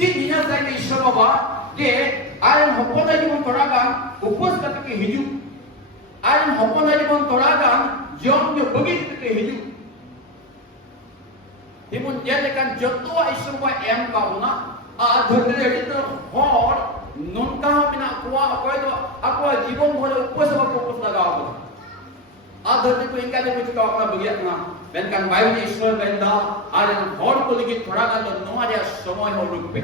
Tinya saya ke Isra bawa, ke ayam hopon aja pun toragan, upos kata ke hiju. Ayam hopon aja pun toragan, jom jo begitu ke hiju. Imun jadi kan jotua Isra bawa em kau na, धरती itu hor, nunca mina kuah apa itu, aku जीवन भर उपवास apa उपवास लगाओ. धरती को इनका जो कुछ कहा बगिया ना, benkan bayu ni Israel benda, ada hor ko lagi थोड़ा का तो नौरे समय हो रुक पे.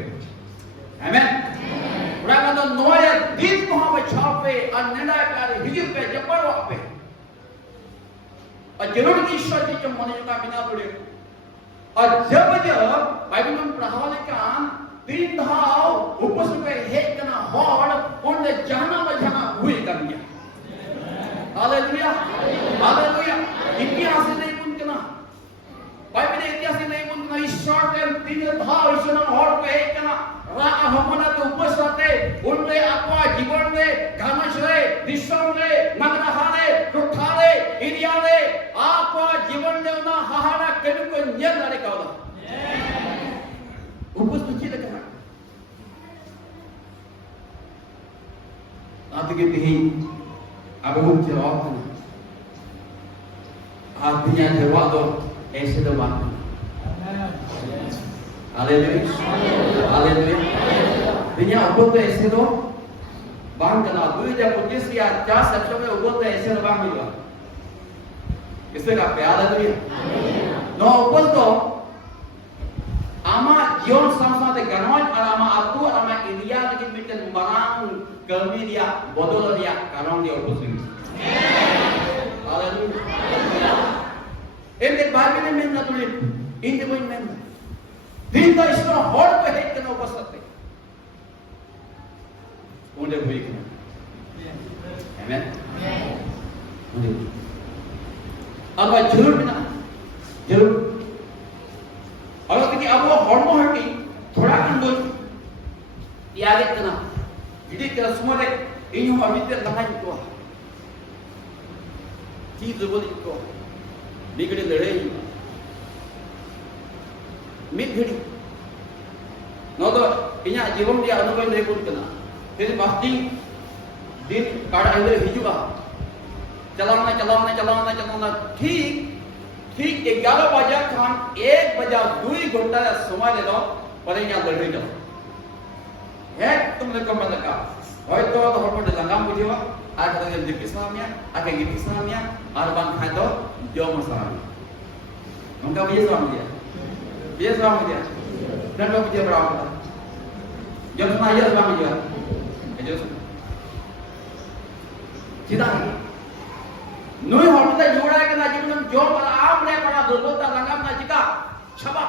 Amen. थोड़ा का तो नौरे दिन को हम छापे, अन्यदा कर हिजू पे जपर वापे. जरूर की ईश्वर की जो मनुष्य का बिना पड़े. जब बाइबल में पढ़ावा लेकिन तीन धाव उपस पे हेट करना हॉर्ड उनने जाना बजाना हुई कर दिया. Hallelujah, hallelujah. इतिहास नहीं बुनना, बाइबल इतिहास नहीं बुनना. ईश्वर के तीन धाव ईश्वर हॉर्ड पे हेट करना राह हमारा तो उपस आते उनने आपका जीवन में गाना चले, दिशा में नगरहारे, रुठारे, इरियारे आपका जीवन में उन्हें हाहारा कभी कोई नियम नहीं करा. उपस तुझे लगा. Nanti kita ini, apa pun jawab tu, artinya jawab tu, ऐसे तो बात. Haleluya, haleluya. Dunia apa tu ऐसे तो बात करना. दुनिया जब पुजिस या चार सच्चों में उगल तो ऐसे तो बात मिला. किसने कहा प्यार है दुनिया? नो उगल तो ama John sama-sama ganoj alama atu alama India lagi bikin barang kami dia bodol dia karang dia opposing. Haleluya. Ini Bible में मैं तुझे इन दिनों में दिन का इसको हॉट पे हेट करना उपस्थित है. उन्हें हुई क्या? Amen. उन्हें. अब जरूर बिना जरूर. और उसके अब वो हॉर्मो हटी थोड़ा कंदो याद करना jadi kalau semua dek ini hum abitir lahan itu चीज बोली तो बिगड़े लड़े मिट घड़ी नो तो इन्या जीवन dia अनुभव नहीं कुछ करना फिर बाकी दिन काट आइले हिजुगा चलाना ठीक 11 बजे खान 1 बजा 2 घंटा समय ले लो पर यहाँ लड़ने जाओ है तुमने कम लगा होय तो हरपट लंगाम बुझिवा आ कते जे किस्मामिया आ के किस्मामिया और बांग खाय तो जो मसाला उनका भी स्वामी दिया dan kau punya berapa jangan nanya स्वामी दिया जो cita Nui hormata जुड़ा है कि ना जीवन में जो पर आपने पढ़ा दुर्बलता लंगम ना जिका छबा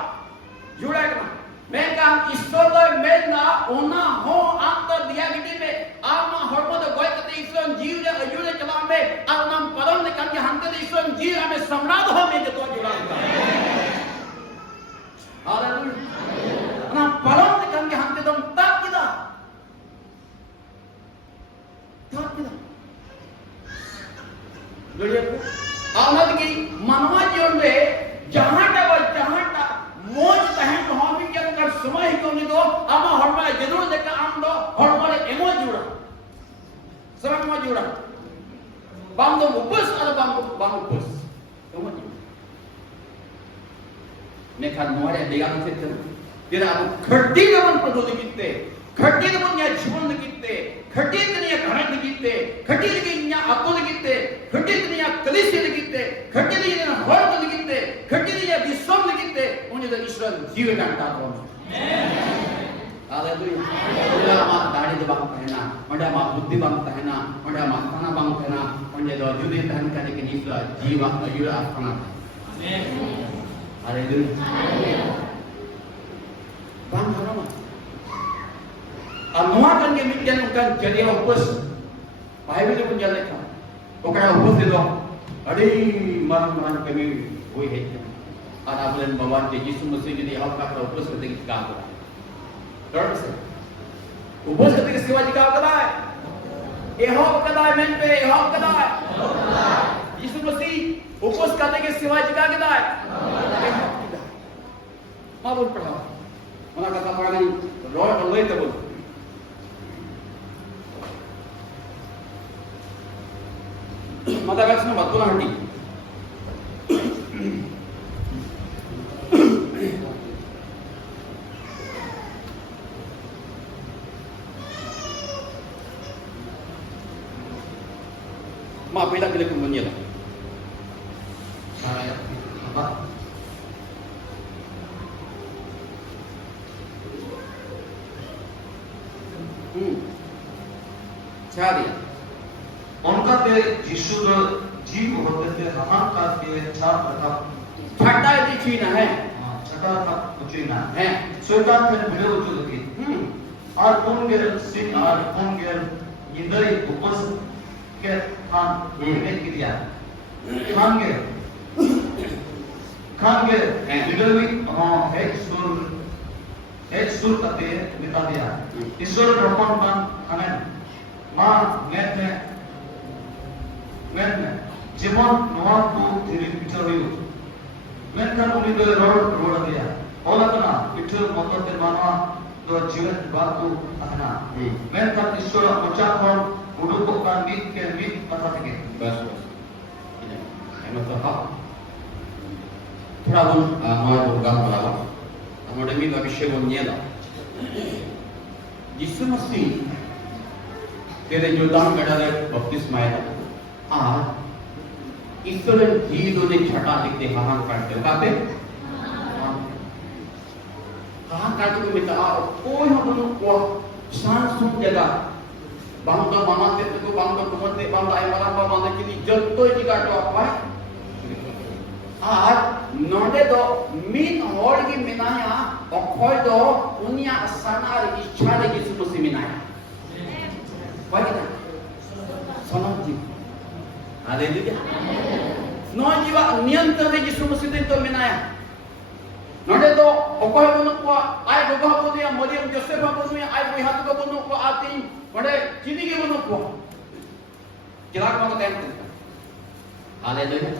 जुड़ा है कि ना मैं काम ईश्वर तो मैं ना ओना हो आप तो दिया गिटी में आप ना hormata कोई कते ईश्वर जीव ने अजुले चला में आप नाम परम ने करके हमते ईश्वर जीव हमें सम्राट हो में तो जुड़ा है. हालेलुया. ना परम ने करके हमते तुम तब किदा आनंद की मनवा जीवन में जहां मौज तहन तो हम भी क्या कर समय क्यों नहीं दो आमा हरमा जरूर देखा आम दो हरमा एमो जुड़ा समय में जुड़ा बाम दो उपस और बाम उपस एमो जुड़ा मैं खान नोरे देगा तो फिर तेरा अब खट्टी नमन प्रदोष कितने खट्टी नमन या जीवन कितने खट्टी दुनिया घरत कितने खट्टी दुनिया आत्मा कितने खट्टी दुनिया कलिसिया कितने खट्टी दुनिया हॉर्ड कितने खट्टी दुनिया विश्वम कितने उन्हें तो ईश्वर जीव का ताकत हालेलुया. उन्हें मां दाढ़ी दबाव कहना उन्हें मां बुद्धि बांग कहना उन्हें मां खाना बांग कहना उन्हें तो जुदी तहन करने के ईश्वर जीव अयुर आत्मा हालेलुया. बांग करो अनुआ करके मिट्टियां उनका जरिया उपस बाइबल में क्या लिखा ओकरा उपस दे दो अरे मरण कमी हुई है और आप लोग भगवान के यीशु मसीह के लिए आपका उपस करने की काम करा डर से उपस करने की सेवा का करा है यह कदा है मन पे यह कदा है यीशु मसीह उपस करने की सेवा का कदा है मालूम पड़ा Ona kata parang relatable. Madalas na betul hati. Maaf, bila kita kemudian lah. Saya apa? Cari. उनका ते यीशु रो जीव होते थे हमार का के छाप रखा छठा ये चीज है। छठा था उचीना है। शैतान ने भिड़े उचू लगी और उनके सिन और उनके इंद्रिय उपस के खान ने किया खान के विदर्भी एक सुर करते बिता दिया ईश्वर रपन kan amen मां men jemon noa tu diri pichar hoyu men kan uni do road dia ola kana pichar moto te manwa do jiwan batu ahna men kan ishwara ucha kon uduko kan mit kata theke बस ini मतलब हाँ थोड़ा हम हमारे programme बराबर हमारे में भविष्य बनने ला यीशु मसीह तेरे योदान गडारे बपतिस्मा है आज ईश्वर जीव ने छटा दिखते हाहां करते काते हाहां करते को मिता कोई हम को शान सुन जगह bangga mama itu bangga kumate bangga ay marang bangga kini jotto jiga to apa आज नोडे दो मीन होड़ की मिनाया अखोय दो उनिया असनार इच्छा ले यीशु मसीह मिनाया वाकिना सोना जी हालेलुया नो जीवा नियंत्रण ले यीशु मसीह दे तो मिनाया नोडे दो अखोय बनो को आय गोगा बोनिया मरियम जोसेफ बोनिया आय बुई हाथ को बनो को आती बड़े किनी के बनो को जिला को कहते हैं हालेलुया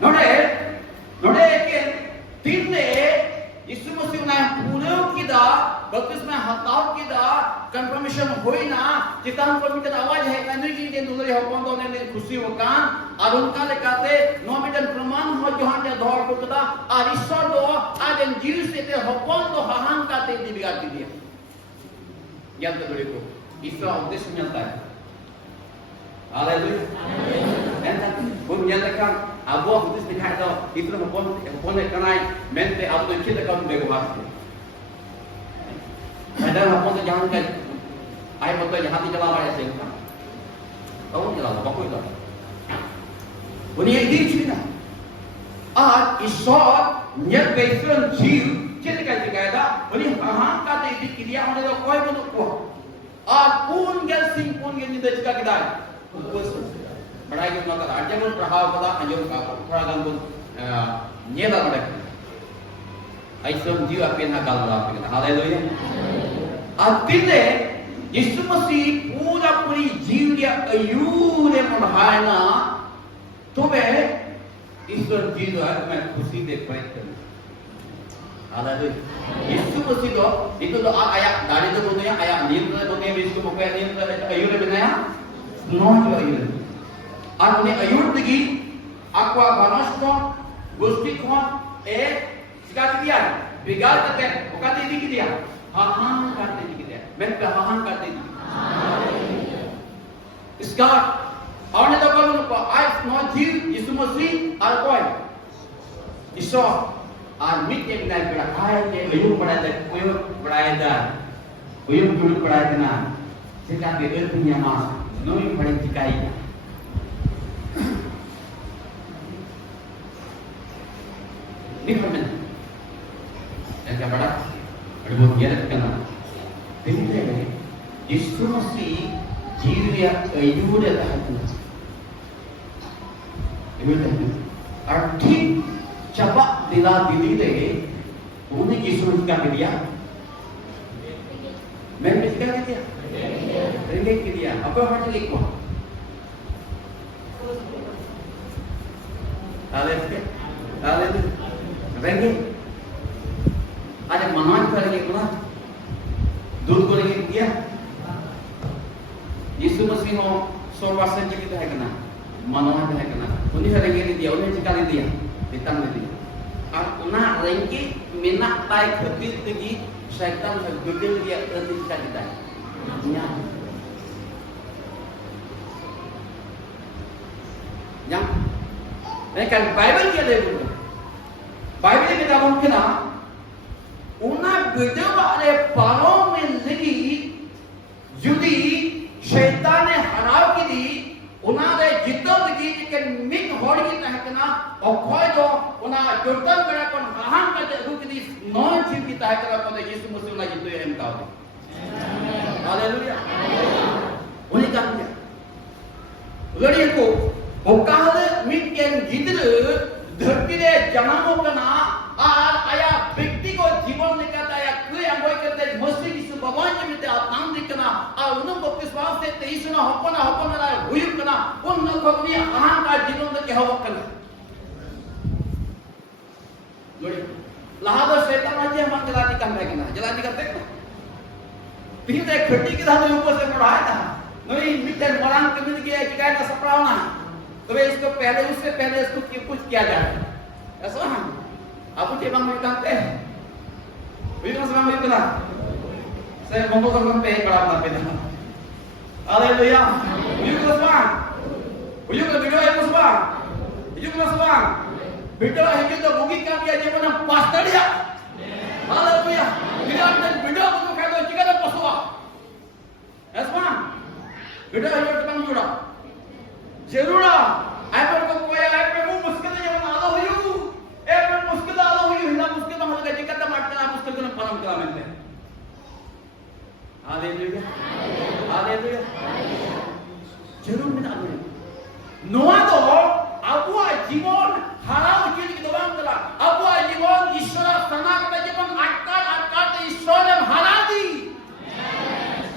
नोडे के दिन ने यीशु मसीह ने पूरे किदा बपतिस्मा हताव किदा कंफर्मेशन होई ना चितान को मित्र आवाज है एनर्जी के दुलरे हो बंदो ने खुशी वकान और उनका लेकाते नोमिडन प्रमाण हो जोहान के दौर को कदा और ईश्वर दो आज इन जीव से ते होपन तो हाहां का ते दिबिगा दिया यंत्र बड़े को ईश्वर उद्देश्य मिलता है हालेलुया एंड हम nyatakan abu utus dikai do itu hopon kanai mente abu kita kau begowas ada hopon to jangan kan ai betul yang hati jala bai sing tahu jala bakoi do ini cina आज ईश्वर nyat beison jiw kita kai da ini hahaं ka te di kidia mane do koi bono ko आज pun gel sing pun gel ni da jika kita पढ़ाई के मतलब राज्य में प्रभाव पड़ा अंजों का थोड़ा गांव को नियता पड़े ऐसे जीव अपने ना गाल रहा है हालेलुया आतिने यीशु मसीह पूरा पूरी जीव या अयूरे पढ़ाए ना तो वे ईश्वर जीव है मैं खुशी देख पाए हालेलुया यीशु मसीह तो itu तो आया dari itu dunia आया नींद में दुनिया में इसको पकड़ नींद में अयूरे बनाया नॉट अयूरे और उन्हें अयुर्दगी aqua banosto gusti kon sikati dia bigal kate okati di dia hahan kate di dia men ka hahan kate di इसका और ने तो कल को आज नो जीव यीशु मसीह और कोई ईश्वर और मिट के बिना बड़ा आए के अयुर बड़ा दे कोई बड़ा दा कोई बड़ा देना sikati el punya mas noi bड़ा दिखाई ini komen yang kepada ada bagian kena ini Yesus Masih jiwa ayuh dah tahu ini tahu arti coba dili deh उन्हें यीशु क्या कर दिया मैंने क्या कर दिया रिलेट कर दिया अब हट लिखो हालेलुया रहेंगे Ada mangan lagi mana? Dud ko lagi dia. Yesus Masih mo sorwa sa kita hai kana. Mangan hai kana. Uni lagi dia, uni cikali dia. Ditang dia. Ar una lagi minak tai khatir tegi syaitan sa gudel dia berhenti kita. Nya. Yang mereka Bible dia lagi. Bible kita mungkin una bidwa ale palo में लगी जुदी शैतान ने हराव की दी उना रे जितो लगी के मिक होड़ की तहकना और कोई जो उना जोतन करा कौन हां का रुक दी नॉन जीव की तहकना को यीशु मसीह उना जितो है हमका हालेलुया उन्हीं का है लड़ी को ओकाले मिक के जितर धरती रे जनामो कना आया व्यक्ति को जीवन निकालता है कोई अगुवाई करते मसीह की भगवान के मित्र नाम दिखना और उनको विश्वास से तेईसना होपना ला हुई करना उन लोगों को अपनी अहंकार जीवन में क्या होगा करना लोड़ी लाहौर शैतान आज हम जलाती करते हैं तीन एक खट्टी के साथ ऊपर से पढ़ाया था नहीं मित्र मरान कमिट किया चिकाय का सपरावना तो इसको पहले उससे पहले इसको कुछ किया जाए ऐसा है Apa cakap mereka kata? Bila sama mereka lah. Saya mau sampai kelam tapi dah. Haleluya. Yuk semua. Yuk ke video yang semua. Yuk semua. Video itu tu bukan kami aja mana pastor dia. Haleluya. Video tu kalau jika ada pasua. Semua. Video itu tentang jura. Jerura. Apa kau kaya apa mu muskil yang ada huyu. मुश्किल आलो हुई हिना मुश्किल हम लगे जिकता मारता मुश्किल को परम कला मिलते हैं हालेलुया हालेलुया जरूर मिला में नोआ तो अबुआ जीवन हराव चीज की दोबारा कला अबुआ जीवन ईश्वर सना का जीवन अटकाट ईश्वर ने हरा दी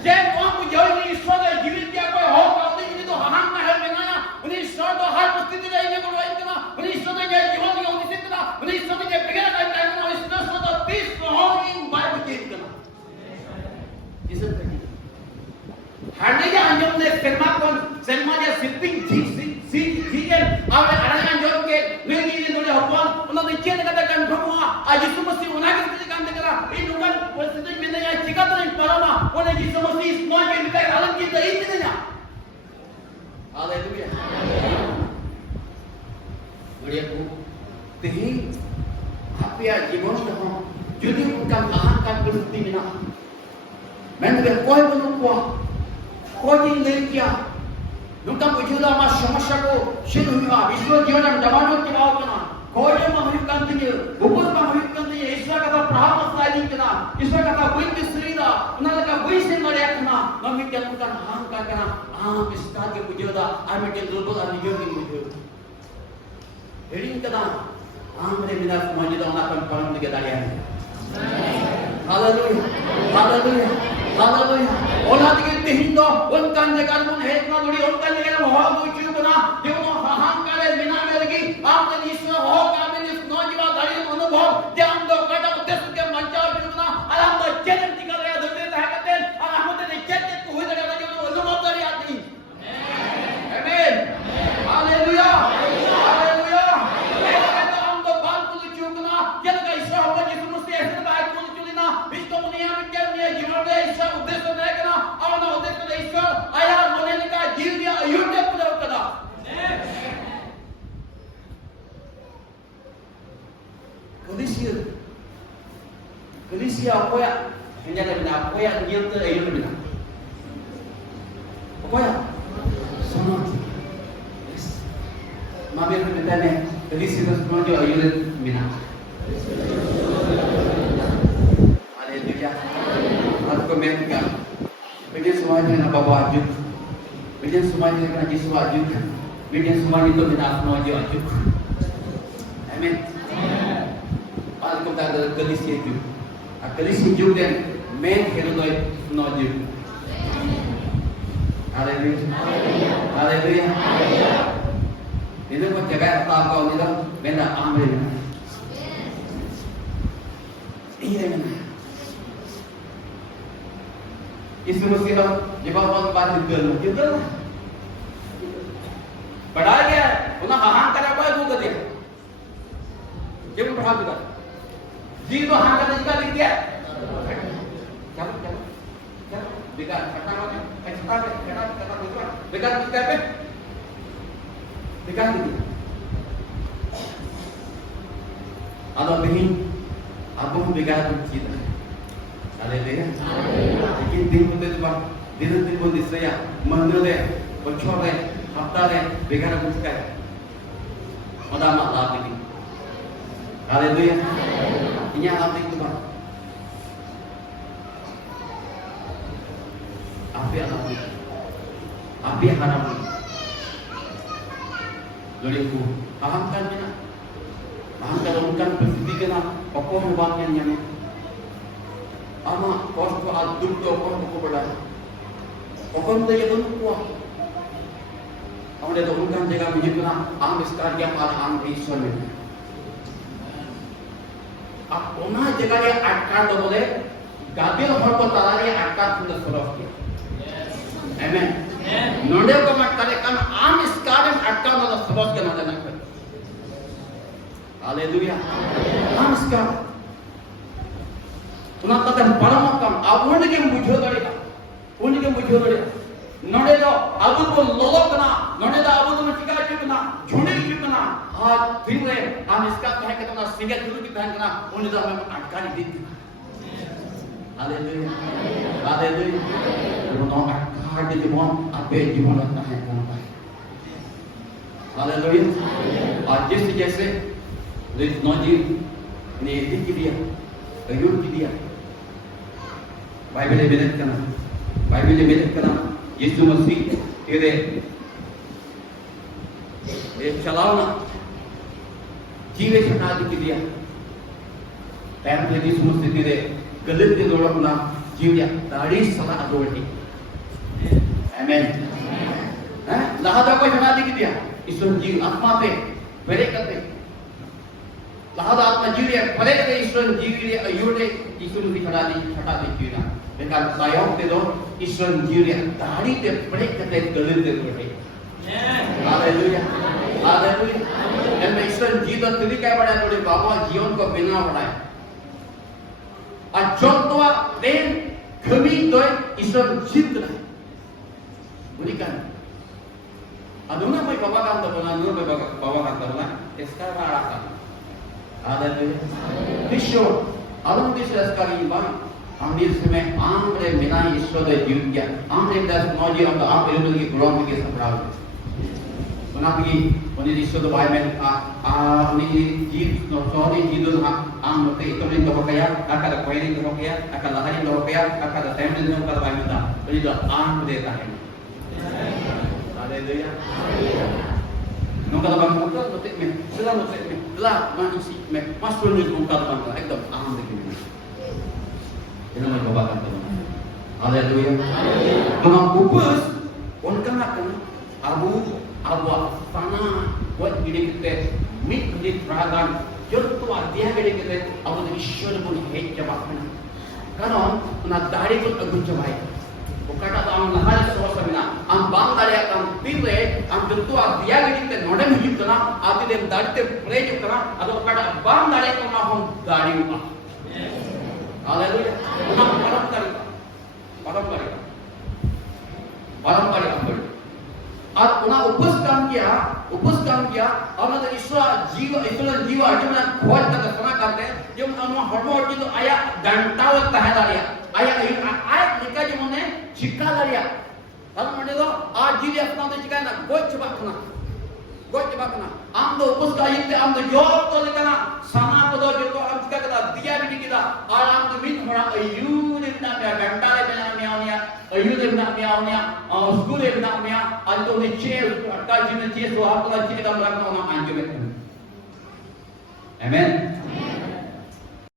जे कौन को जो ईश्वर ने जीवित किया कोई हो पाती नहीं तो हम ना है बनाया उन्हें ईश्वर तो हर परिस्थिति में रहने को रोक करना उन्हें ईश्वर ने जीवन की उन्हें Ini semua yang bergerak dan mau istilah sudah bis mohon baik begitu. Isap lagi. Hari ini anjom dek firman kon selma dia sipping si kan awal orang anjom ke lagi ini dulu hapuan ulah dicet katakan semua aji semua si unak itu kan dekara ini bukan posisi mana yang jika tu yang parama oleh aji semua si semua yang kita alam kita ini saja. Haleluya. Beriaku Tihi, apa ya जीवन कहाँ? जुदी उनका अहंकार प्रवृत्ति बिना, मैंने कहा कोई बोलूँ क्या, कोई नहीं किया, उनका वजूदा मास समस्या को शुरू हुआ, विश्व जीवन में जमानों की बात करना, कोई महावीर कांति है, ऊपर महावीर कांति है, ईश्वर का तो प्राप्त साइडिंग करना, ईश्वर का तो कोई किस्री दा, उन्होंने कहा कोई से मरे करना, मम्मी क्या उनका अहंकार करना, इस तरह के वजूदा, आमिर के दुर्बल आनियों की वजूदा, हेडिंग करना Amre minas maju dalam akan paling tiga daya. Haleluya, haleluya, haleluya. Olah tiga tihindo, unkan jagan pun hekma lori, unkan jagan mohon buju buna, dia mohon haham kare mina lagi. Amre Yesus mohon kami ni nojiwa dari अनुभव, dia amdo kata udes ke manca buna, alam dah jadi tiga daya dulu dah katakan, alam tu ni jadi tu hujan ada jadi अनुभव dari hati. Amen. Haleluya. Kondisi apa ya? Hanya ada benda apa yang dia tu ayat benda. Apa ya? Sangat. Mami aku benda ni. Kondisi tu semua dia ayat benda. Haleluya. Aku memang. Benda semua ni nak bawa ajuk. Benda semua ni nak Yesus ajuk. Benda semua ni tu benda apa ajuk ajuk. Amen. Aku tak ada kondisi itu. Kondisi hidup dan main herodoid nojib. Haleluya. Haleluya. Itu pun jaga apa kau ni dah benda ambil. tinggi dengan. Yesus mesti jawab orang baru juga lah. Padahal ya, उन्हें अहंकार apa itu dia? Jangan perhatikan. Jika अहंकार juga dia. Jangan. Jika kata orang, kata itu, jika kita apa? Jika itu. Ada begini, aku begal kita. Haleluya. Lekin दिन होते तो दिन को दिसया मंदिर है बच्चों है हफ्ता है बेकार कुछ का है madam Allah begini. Haleluya. Ini Allah itu bang. Apa Allah itu? Apa haram itu? Loriku, paham kan mana? Paham kalau bukan bersedih kena pokok hubungan yang ama kos ko aduk ko ko bada okon de yedon ko amde do ukan jaga mijitna am start yang ala am isol ona jaga ye atkar do bole gabil hor ko talare atkar thunda sorof ki amen nonde ko mat kare kan am start atkar do sorof ke nonde na haleluya am start उन्हें कतन परमकम आउंड के बुझो दरेगा उनके बुझो दरेगा नोडे दो आबुद को लोलो कना नोडे दो आबुद में टिका चिपना झुंडी चिपना हाथ फिरे हम इसका कहे कि तुमने सिंगे दुलु की बहन कना उन्हें दो हमें अटकानी दी हालेलुया हालेलुया उन्होंने अटकार दे जीवन आपे जीवन रखना है कौन पाए हालेलुया आज जैसे लिस्ट नौजी ने दिख दिया अयुब की दिया बाइबल में करना यीशु मसीह तेरे चलावना जीवे शनादि की दिया टाइम पे यीशु मसीह तेरे गलत के दौड़ अपना जीविया दाढ़ी सलाह दौड़ती आमेन हैं लहादा को शनादि की दिया यीशु जीव आत्मा पे बड़े करते लहादा आत्मा जीविया बड़े के ईश्वर जीविया अयुडे ईश्वर की छटा दी जीविया लेकिन सायों ते दो ईश्वर जीविया दाढ़ी पे बड़े करते गलत के दौड़ते हालेलुया हालेलुया जब ईश्वर जीवन तुझे क्या बढ़ाया थोड़े बाबा जीवन को बिना बढ़ाया अजोतवा देन कमी तो ईश्वर जीवित है बुनिकान अदुना कोई बाबा काम तो बना नूर कोई बाबा काम तो बना इसका बारा काम हालेलुया विश्व अलम विश्व इसका लीबा हम दिल से में आंध्र मिना ईश्वर के जीवन क्या आंध्र दस नौजी हम तो आप इल्म की गुलाम के संभाल Kenapa ini disuruh Bible ini jid notoni jidul ang mati itu ni kalau kaya akan ada koin kalau kaya akan lahir kalau kaya akan ada time ni kalau Bible dah jadi dah ang berita ini Haleluya nunggu kalau bang muka notik me selah notik me selah manusia me masuk ni nunggu kalau bang ekdom ang begini ini nama bapak kata Haleluya dengan kubus orang nak Abu sana buat diri kita mit ragan jodoh dia diri kita abu Ishwar pun hej jawab mana karena nak dari pun agun jawab bukan kata am lahar soal mina am bang dari am pilih am jodoh dia diri kita nodem hidup kana ati dem dari te play kana atau kata bang dari kana hum dari rumah Haleluya param kari ambil और उन्हें उपस काम किया और ना तो ईश्वर जीव अजूना खोज का दर्शना करते हैं जो उन्हें हड़बड़ की तो आया घंटा लगता है दारिया आया निका जो उन्हें चिक्का दारिया अब मैंने तो आज जीव अपना तो चिक्का ना गोच बाकना आम तो उपस का ये आम तो जोर तो लेकिन सना को तो जो तो हम चिक्का का दिया भी नहीं किया और आम तो मिट होना अयूर इतना क्या घंटा लेकिन आम यावनिया अयूर इतना यावनिया और स्कूल इतना यावनिया आज तो नीचे अट्टा जी ने चीज़ तो आप तो अच्छी काम रखना होना आंचो में आमेन